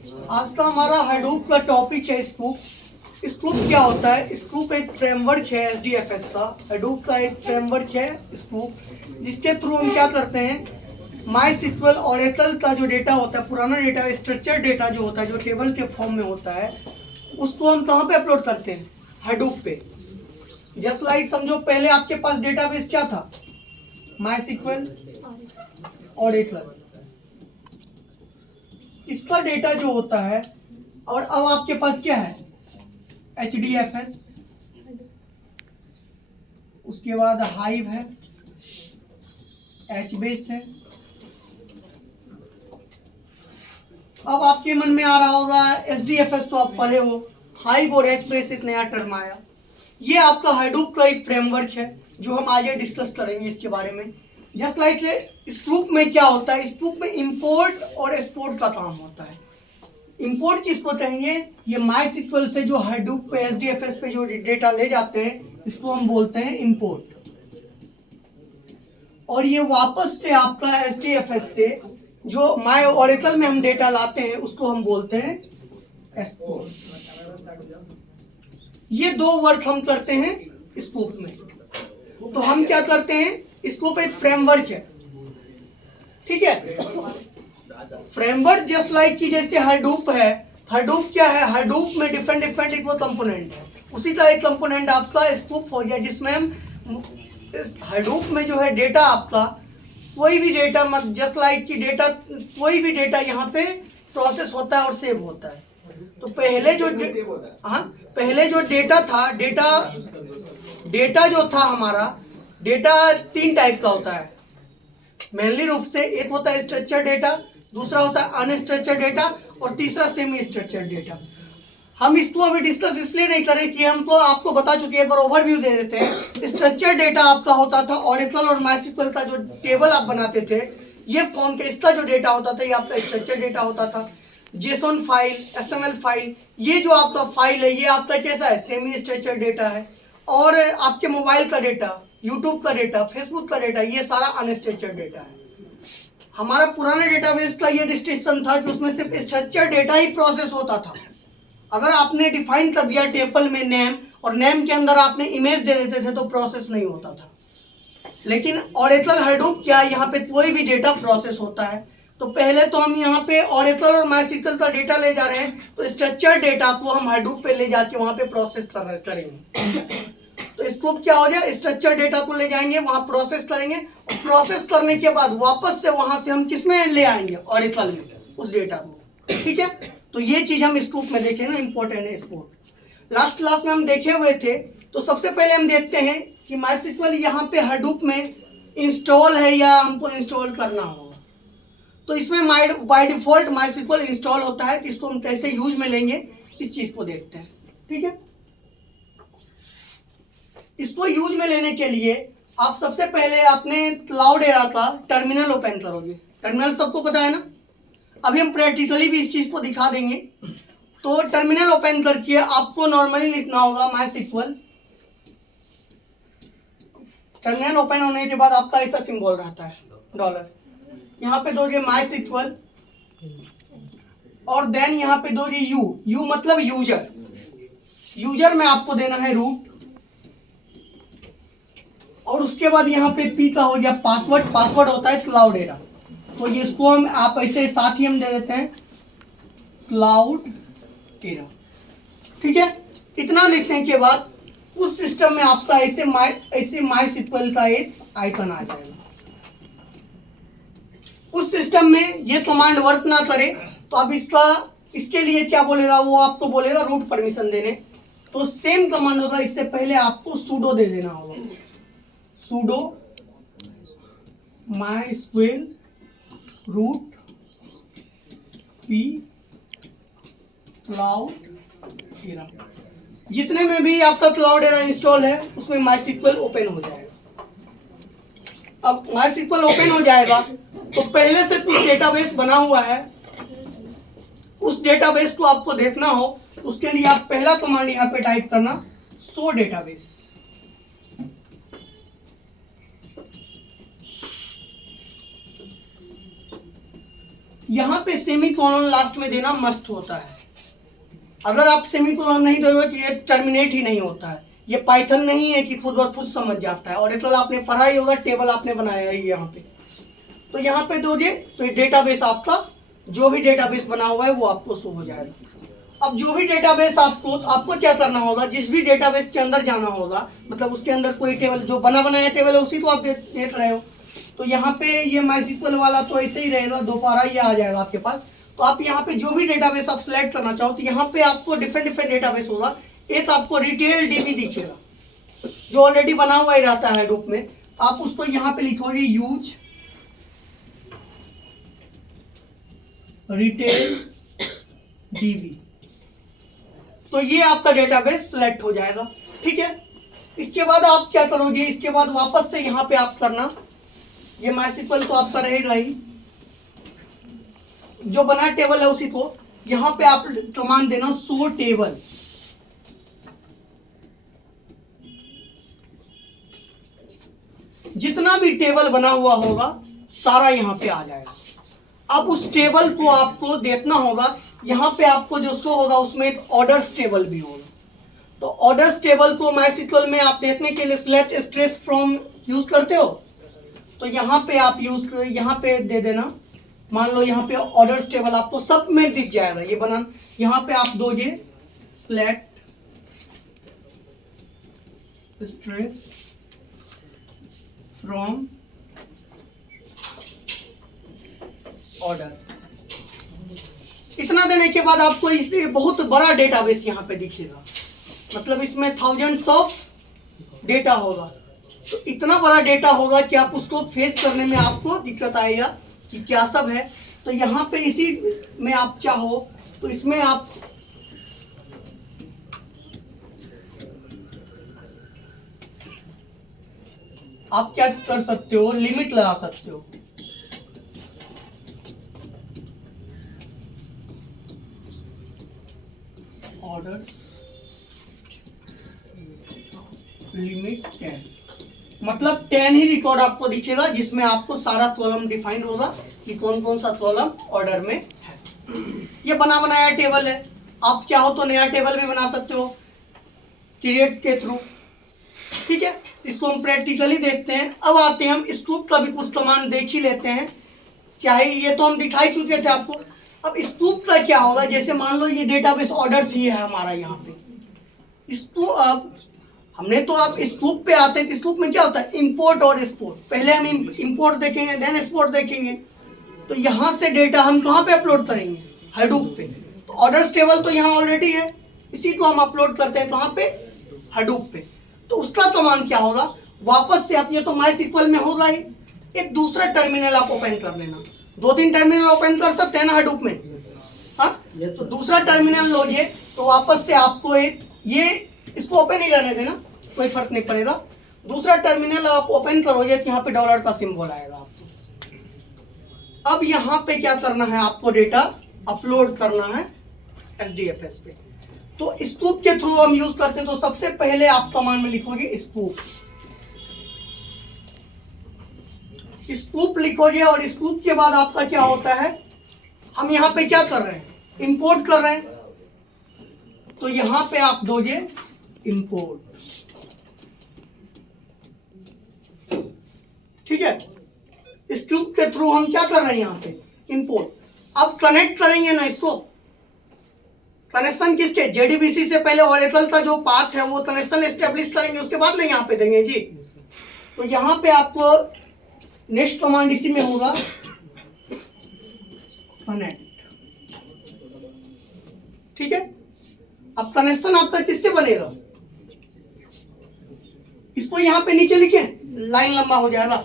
आज का हमारा हडूप का टॉपिक है स्कूप। स्कूप क्या होता है? स्कूप एक फ्रेमवर्क है एसडीएफएस का। हडूप का एक फ्रेमवर्क है स्कूप, जिसके थ्रू हम क्या करते हैं, माई सिक्वल ओरेकल का जो डेटा होता है, पुराना डेटा, स्ट्रक्चर डेटा जो होता है, जो टेबल के फॉर्म में होता है, उसको हम कहाँ पे अपलोड करते हैं? हडूप पे। जस्ट लाइक समझो पहले आपके पास डेटाबेस क्या था? माई सिक्वल ओरेकल। इसका डेटा जो होता है, और अब आपके पास क्या है? HDFS, उसके बाद हाइव है, HBase है। अब आपके मन में आ रहा होगा SDFS तो आप पढ़े हो, हाइव और HBase एक नया टर्म आया। ये आपका हडूप का एक फ्रेमवर्क है जो हम आगे डिस्कस करेंगे इसके बारे में। जस्ट लाइक स्कूप में क्या होता है, स्कूप में इंपोर्ट और एक्सपोर्ट का काम होता है। इंपोर्ट किसको कहेंगे? ये माई सिक्वल से जो हडूप पे एसडीएफएस पे जो डेटा ले जाते हैं, इसको हम बोलते हैं इंपोर्ट। और ये वापस से आपका एसडीएफएस से जो माई ओरेकल में हम डेटा लाते हैं, उसको हम बोलते हैं एक्सपोर्ट। ये दो वर्क हम करते हैं स्कूप में। तो हम क्या करते हैं, स्कूप एक फ्रेमवर्क है, ठीक है। फ्रेमवर्क जस्ट लाइक की जैसे हडूप है। हडूप क्या है? हडूप में डिफरेंट डिफरेंट एक वो कंपोनेंट है, उसी का एक कंपोनेंट आपका स्कूप हो गया, जिसमें हम हडूप में जो है डेटा आपका कोई भी डेटा, जस्ट लाइक की डेटा, कोई भी डेटा यहाँ पे प्रोसेस होता है और सेव होता है। तो पहले जो पहले जो डेटा था, डेटा जो था हमारा, डेटा तीन टाइप का होता है मेनली रूप से। एक होता है स्ट्रक्चर डेटा, दूसरा होता है अनस्ट्रक्चर्ड डेटा, और तीसरा सेमी स्ट्रक्चर्ड डेटा। हम इसको अभी डिस्कस इसलिए नहीं करें कि हम तो आपको बता चुके हैं, पर ओवरव्यू दे देते हैं। स्ट्रक्चर डेटा आपका होता था ओरेकल और माइस्क्यूएल का जो टेबल आप बनाते थे, ये फॉर्म के, इसका जो डेटा होता था, ये आपका स्ट्रक्चर डेटा होता था। जेसॉन फाइल, एसएमएल फाइल, ये जो आपका फाइल है, ये आपका कैसा है? सेमी स्ट्रक्चर डेटा है। और आपके मोबाइल का डेटा, यूट्यूब का डेटा, फेसबुक का डेटा, ये सारा अनस्ट्रक्चर्ड डेटा है। हमारा पुराने डेटाबेस का ये डिस्टिंक्शन था कि उसमें सिर्फ स्ट्रक्चर डेटा ही प्रोसेस होता था। अगर आपने डिफाइन कर दिया टेबल में नेम, और नेम के अंदर आपने इमेज दे देते थे, तो प्रोसेस नहीं होता था। लेकिन ओरेकल हडूप क्या, यहाँ पे कोई भी डेटा प्रोसेस होता है। तो पहले तो हम यहाँ पे ओरेकल और माइस्क्यूएल का डेटा ले जा रहे हैं, तो स्ट्रक्चर डेटा को हम हडूप पे ले जाके वहाँ पे प्रोसेस करेंगे। तो स्कूप क्या हो गया? स्ट्रक्चर डेटा को ले जाएंगे, वहां प्रोसेस करेंगे, और प्रोसेस करने के बाद वापस से वहां से हम किस में ले आएंगे? ओरेकल में, उस डेटा को, ठीक है। तो ये चीज हम स्कूप में देखें ना, इंपॉर्टेंट है एक्सपोर्ट। लास्ट क्लास में हम देखे हुए थे। तो सबसे पहले हम देखते हैं कि माइस्क्यूएल यहाँ पे हडूप में इंस्टॉल है या हमको इंस्टॉल करना होगा। तो इसमें बाय डिफॉल्ट माइस्क्यूएल इंस्टॉल होता है। तो इसको हम कैसे यूज में लेंगे, इस चीज को देखते हैं, ठीक है। इसको यूज में लेने के लिए आप सबसे पहले अपने क्लाउडेरा का टर्मिनल ओपन करोगे। टर्मिनल सबको पता है ना, अभी हम प्रैक्टिकली भी इस चीज को दिखा देंगे। तो टर्मिनल ओपन करके आपको नॉर्मली लिखना होगा माइस्क्यूएल। टर्मिनल ओपन होने के बाद आपका ऐसा सिंबल रहता है डॉलर, यहाँ पे दोगे माइस्क्यूएल, और देन यहाँ पे दोगे यू मतलब यूजर। यूजर में आपको देना है रूट, और उसके बाद यहाँ पे पी का हो गया पासवर्ड। पासवर्ड होता है क्लाउडेरा। तो ये इसको हम आप ऐसे साथ ही हम दे देते हैं क्लाउडेरा, ठीक है। इतना लिखने के बाद उस सिस्टम में आपका ऐसे माइस्क्यूएल का एक आइकन आ जाएगा। उस सिस्टम में ये कमांड वर्क ना करे तो अब इसके लिए क्या बोलेगा? वो आपको बोलेगा रूट परमिशन देने। तो सेम कमांड होगा, इससे पहले आपको सूडो दे देना होगा। sudo mysql root p cloudera। जितने में भी आपका क्लाउडेरा इंस्टॉल है, उसमें माइस्क्यूएल ओपन हो जाएगा। अब माइस्क्यूएल ओपन हो जाएगा तो पहले से कुछ डेटाबेस बना हुआ है, उस डेटाबेस को आपको देखना हो, उसके लिए आप पहला कमांड यहाँ पे टाइप करना, शो डेटाबेस। यहाँ पे सेमीकोलन लास्ट में देना मस्ट होता है। अगर आप सेमीकोलन नहीं दोगे तो ये टर्मिनेट ही नहीं होता है। ये पाइथन नहीं है कि खुद ब खुद समझ जाता है। और इतना आपने पढ़ा ही होगा, टेबल आपने बनाया है यहाँ पे, तो यहाँ पे दोगे तो ये डेटाबेस आपका जो भी डेटाबेस बना हुआ है वो आपको शो हो जाएगा। अब जो भी डेटाबेस आपको क्या करना होगा, जिस भी डेटाबेस के अंदर जाना होगा, मतलब उसके अंदर कोई टेबल जो बना बनाया टेबल है उसी को आप देख रहे हो। तो यहाँ पे ये MySQL वाला तो ऐसे ही रहेगा, दोबारा ये आ जाएगा आपके पास। तो आप यहाँ पे जो भी डेटाबेस आप सिलेक्ट करना चाहो तो यहाँ पे आपको डिफरेंट डेटाबेस होगा। एक आपको रिटेल DB दिखेगा जो ऑलरेडी बना हुआ ही रहता है Hadoop में। आप उसको यहाँ पे लिखोगे यूज रिटेल DB, तो ये आपका डेटाबेस सिलेक्ट हो जाएगा। ठीक है, इसके बाद आप क्या करोगे, इसके बाद वापस से यहाँ पे आप करना, ये MySQL तो आपका रहेगा ही, जो बना टेबल है उसी को यहाँ पे आप कमांड देना शो टेबल। जितना भी टेबल बना हुआ होगा सारा यहाँ पे आ जाएगा। अब उस टेबल को आपको देखना होगा, यहाँ पे आपको जो शो होगा उसमें एक ऑर्डर्स टेबल भी होगा। तो ऑर्डर्स टेबल को MySQL में आप देखने के लिए सिलेक्ट स्ट्रेस फ्रॉम यूज करते हो, तो यहाँ पे आप यहाँ पे दे देना, मान लो यहाँ पे ऑर्डर्स टेबल आपको सब में दिख जाएगा ये बना। यहाँ पे आप दोगे सिलेक्ट स्ट्रेस फ्रॉम ऑर्डर्स। इतना देने के बाद आपको इसे बहुत बड़ा डेटाबेस यहाँ पे दिखेगा, मतलब इसमें थाउजेंड्स ऑफ डेटा होगा। तो इतना बड़ा डेटा होगा कि आप उसको फेस करने में आपको दिक्कत आएगा कि क्या सब है। तो यहाँ पे इसी में आप चाहो तो इसमें आप क्या कर सकते हो, लिमिट लगा सकते हो। ऑर्डर्स लिमिट 10, मतलब 10 ही रिकॉर्ड आपको दिखेगा जिसमें आपको सारा कॉलम डिफाइन होगा कि कौन कौन सा कॉलम ऑर्डर में है। ये बना बनाया टेबल है, आप चाहो तो नया टेबल भी बना सकते हो क्रिएट के थ्रू। ठीक है, इसको हम प्रैक्टिकली देखते हैं। अब आते हैं हम स्कूप का भी कुछ कमांड देख ही लेते हैं, चाहे ये तो हम दिखाई चुके थे आपको। अब स्कूप का क्या होगा, जैसे मान लो ये डेटाबेस ऑर्डर्स ही है हमारा यहाँ पे, इसको अब हमने तो आप स्कूप पे आते हैं तो स्कूप में क्या होता है, इंपोर्ट और एक्सपोर्ट। पहले हम इंपोर्ट देखेंगे देन एक्सपोर्ट देखेंगे। तो यहाँ से डेटा हम कहाँ पे अपलोड करेंगे, हडूप पे। तो ऑर्डर्स टेबल तो यहाँ ऑलरेडी है, इसी को हम अपलोड करते हैं कहाँ पे, हडूप पे। तो उसका कमांड क्या होगा, वापस से आप ये तो MySQL में होगा ही, एक दूसरा टर्मिनल आप ओपन कर लेना। 2-3 टर्मिनल ओपन कर सकते हैं ना हडूप में, हाँ। तो दूसरा टर्मिनल लोगे तो वापस से आपको एक ये इसको ओपन ही रहने देना, कोई फर्क नहीं पड़ेगा। दूसरा टर्मिनल आप ओपन करोगे तो यहाँ पे डॉलर का सिंबल आएगा आपको। अब यहाँ पे क्या करना है, आपको डेटा अपलोड करना है HDFS पे। तो स्कूप के थ्रू हम यूज करते हैं। तो सबसे पहले आप कमांड में लिखोगे स्कूप, स्कूप लिखोगे और स्कूप के बाद आपका क्या होता है, हम यहाँ पे क्या कर रहे हैं, इंपोर्ट कर रहे हैं। तो यहाँ पे आप दोगे इंपोर्ट, ठीक है। स्कूप के थ्रू हम क्या कर रहे हैं, यहाँ पे इंपोर्ट। अब कनेक्ट करेंगे ना इसको, कनेक्शन किसके, JDBC से पहले ओरेकल का जो पाथ है वो कनेक्शन एस्टेब्लिश करेंगे, उसके बाद ना यहाँ पे देंगे जी। तो यहाँ पे आपको नेक्स्ट कमांड इसी में होगा कनेक्ट, ठीक है। अब कनेक्शन आपका किससे बनेगा, इसको यहाँ पे नीचे लिखे, लाइन लंबा हो जाएगा,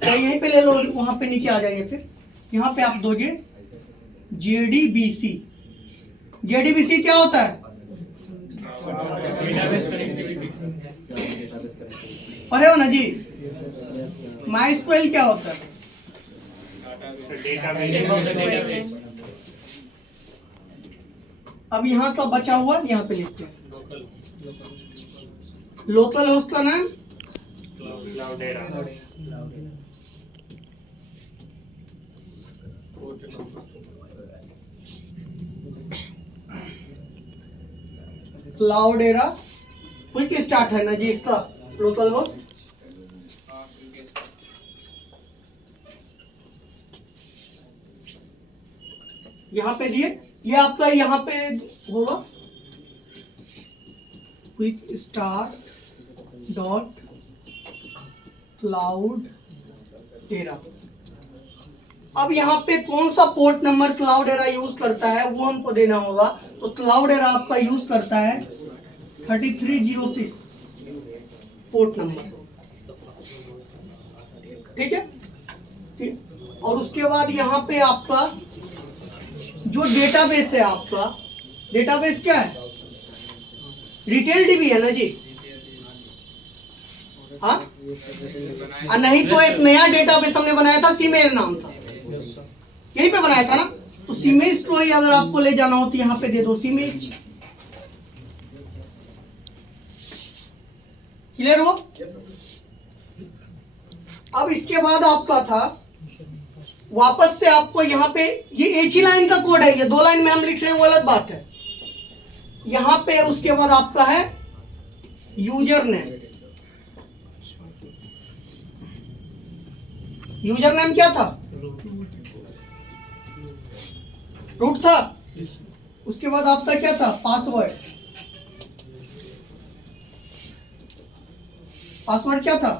तो यहीं पे ले लो, वहां पे नीचे आ जाएंगे। फिर यहाँ पे आप दोगे JDBC। JDBC क्या होता है, पढ़े हो ना जी। MySQL क्या होता है, अब यहाँ का बचा हुआ यहाँ पे लिखते हैं, लोकल होस्ट का नाम क्लाउडेरा क्विक स्टार्ट है ना जी इसका लोकल होस्ट। यहां पे दिए, ये आपका यहां पे होगा क्विक स्टार्ट डॉट क्लाउडेरा। अब यहाँ पे कौन सा पोर्ट नंबर क्लाउडेरा यूज करता है वो हमको देना होगा। तो क्लाउडेरा आपका यूज करता है 3306 पोर्ट नंबर, ठीक है। ठीक, और उसके बाद यहाँ पे आपका जो डेटाबेस है, आपका डेटाबेस क्या है, रिटेल डीबी है ना जी। हाँ, नहीं तो एक नया डेटाबेस हमने बनाया था, सीमेज नाम था, यहीं पे बनाया था ना। तो सीमेज को ही अगर आपको ले जाना हो तो यहाँ पे दे दो सीमेज। क्लियर हो? अब इसके बाद आपका था वापस से आपको यहाँ पे, ये एक ही लाइन का कोड है, ये 2 लाइन में हम लिख रहे हैं वो अलग बात है। यहाँ पे उसके बाद आपका है यूजर नेम। यूजर नेम क्या था, रूट था। उसके बाद आपका क्या था, पासवर्ड। पासवर्ड क्या था,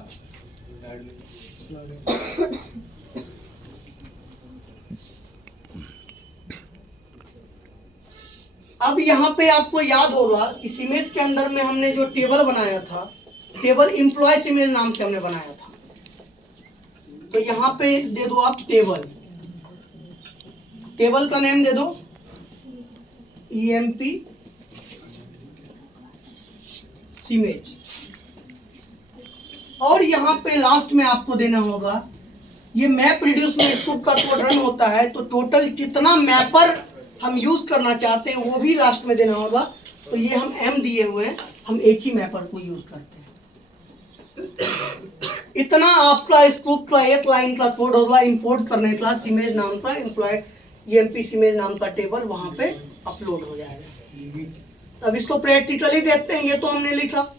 अब यहां पे आपको याद होगा इस इमेज के अंदर में हमने जो टेबल बनाया था, टेबल एम्प्लॉयज इमेज नाम से हमने बनाया था। तो यहां पे दे दो आप टेबल, टेबल का नेम दे दो EMP सीमेज। और यहां पे लास्ट में आपको देना होगा, ये मैप रिड्यूस में स्कूप का कोड रन होता है तो टोटल कितना मैपर हम यूज करना चाहते हैं वो भी लास्ट में देना होगा। तो ये हम M दिए हुए हैं, हम एक ही मैपर को यूज करते हैं। इतना आपका स्कूप का एक लाइन का कोड होगा इंपोर्ट करने का, सीमेज नाम का एम्प्लॉय EMP सीमेज नाम का टेबल वहां पे अपलोड हो जाएगा। अब इसको प्रैक्टिकली देखते हैं। ये तो हमने लिखा,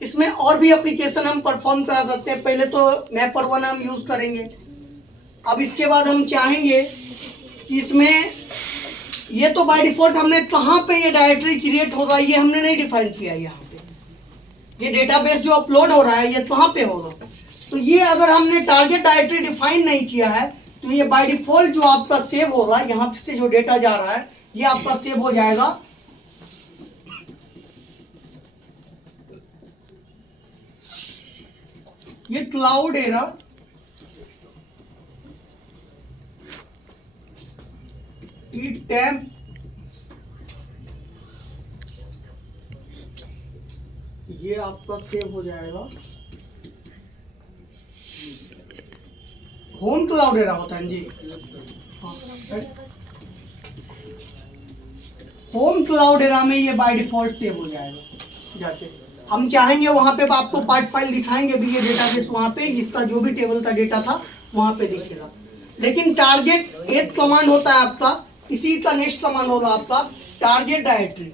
इसमें और भी एप्लीकेशन हम परफॉर्म करा सकते हैं। पहले तो मैपर 1 हम यूज करेंगे। अब इसके बाद हम चाहेंगे कि इसमें, ये तो बाय डिफॉल्ट हमने कहाँ पे ये डायरेक्टरी क्रिएट होगा ये हमने नहीं डिफाइन किया। यहाँ पे ये डेटाबेस जो अपलोड हो रहा है ये कहाँ पे होगा, तो ये अगर हमने टारगेट डायरेक्टरी डिफाइन नहीं किया है तो ये बाय डिफॉल्ट जो आपका सेव होगा, यहाँ से जो डेटा जा रहा है ये आपका सेव हो जाएगा ये क्लाउडेरा टेम्प, ये आपका सेव हो जाएगा। होम क्लाउडेरा होता है जी, होम क्लाउडेरा में ये बाय डिफॉल्ट सेव हो जाएगा जाके। हम चाहेंगे वहां पे आपको पार्ट फाइल दिखाएंगे भी, ये डेटाबेस वहां पे इसका जो भी टेबल का डेटा था वहां पे दिखेगा। लेकिन टारगेट एक कमांड होता है आपका, इसी का नेक्स्ट कमांड होगा आपका टारगेट डायरेक्टरी।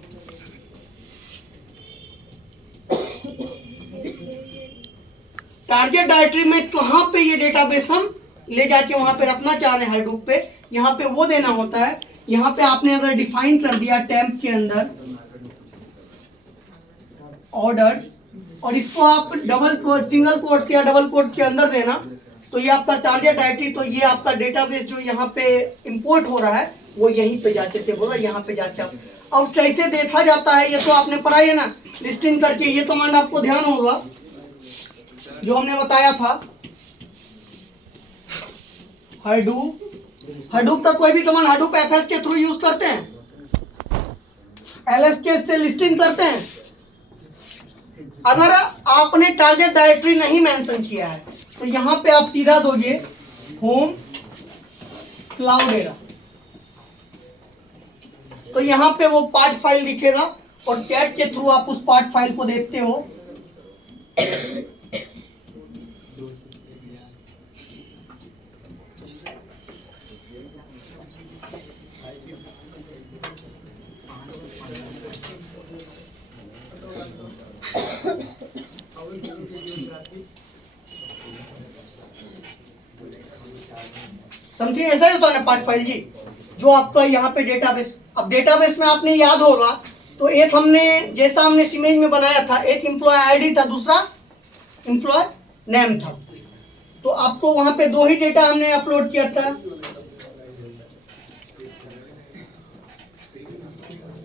टारगेट डायरेक्टरी में कहां पे ये डेटाबेस हम ले जाके वहां पे रखना चाह रहे हैं हडूप पे, यहाँ पे वो देना होता है। यहाँ पे आपने अगर डिफाइन कर दिया टेम्प के अंदर ऑर्डर्स, और इसको आप डबल कोट, सिंगल कोट या डबल कोट के अंदर देना, तो ये आपका टारगेट डायरेक्टरी, तो ये आपका डेटाबेस जो यहाँ पे इंपोर्ट हो रहा है वो यहीं पे जाके से बोला, यहाँ पे जाके आप। अब कैसे देखा जाता है ये तो आपने पढ़ा है ना, लिस्टिंग करके। ये कमांड आपको ध्यान होगा जो हमने बताया था, हडूप का कोई भी कमांड हडूप FS के थ्रू यूज करते हैं, LS के से लिस्टिंग करते हैं। अगर आपने टारगेट डायरेक्टरी नहीं मेंशन किया है तो यहां पे आप सीधा दोगे होम क्लाउडेरा, तो यहां पे वो पार्ट फाइल दिखेगा और कैट के थ्रू आप उस पार्ट फाइल को देखते हो। समथिंग ऐसा ही होता है ना पार्ट फाइल जी, जो आपका यहाँ पे डेटाबेस। अब डेटाबेस में आपने याद होगा तो एक हमने जैसा हमने इमेज में बनाया था, एक एम्प्लॉय आईडी था, दूसरा एम्प्लॉय नेम था। तो आपको वहां पे दो ही डेटा हमने अपलोड किया था।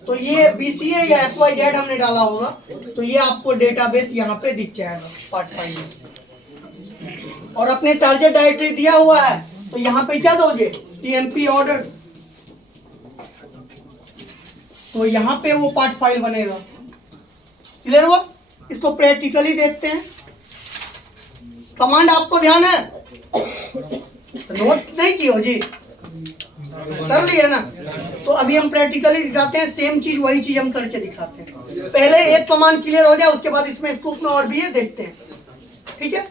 तो ये BCA या XYZ हमने डाला होगा, तो ये आपको डेटाबेस यहाँ पे दिख जाएगा पार्ट फाइल में। और अपने टारगेट डायरेक्टरी दिया हुआ है तो यहाँ पे क्या दोगे, TMP ऑर्डर्स, तो यहाँ पे वो पार्ट फाइल बनेगा। क्लियर हुआ? इसको प्रैक्टिकली देखते हैं। कमांड आपको ध्यान है, नोट नहीं की हो जी, कर लिया ना? तो अभी हम प्रैक्टिकली दिखाते हैं, सेम चीज वही चीज हम करके दिखाते हैं। पहले एक कमांड क्लियर हो जाए, उसके बाद इसमें स्कोप में और भी है, देखते हैं। ठीक है,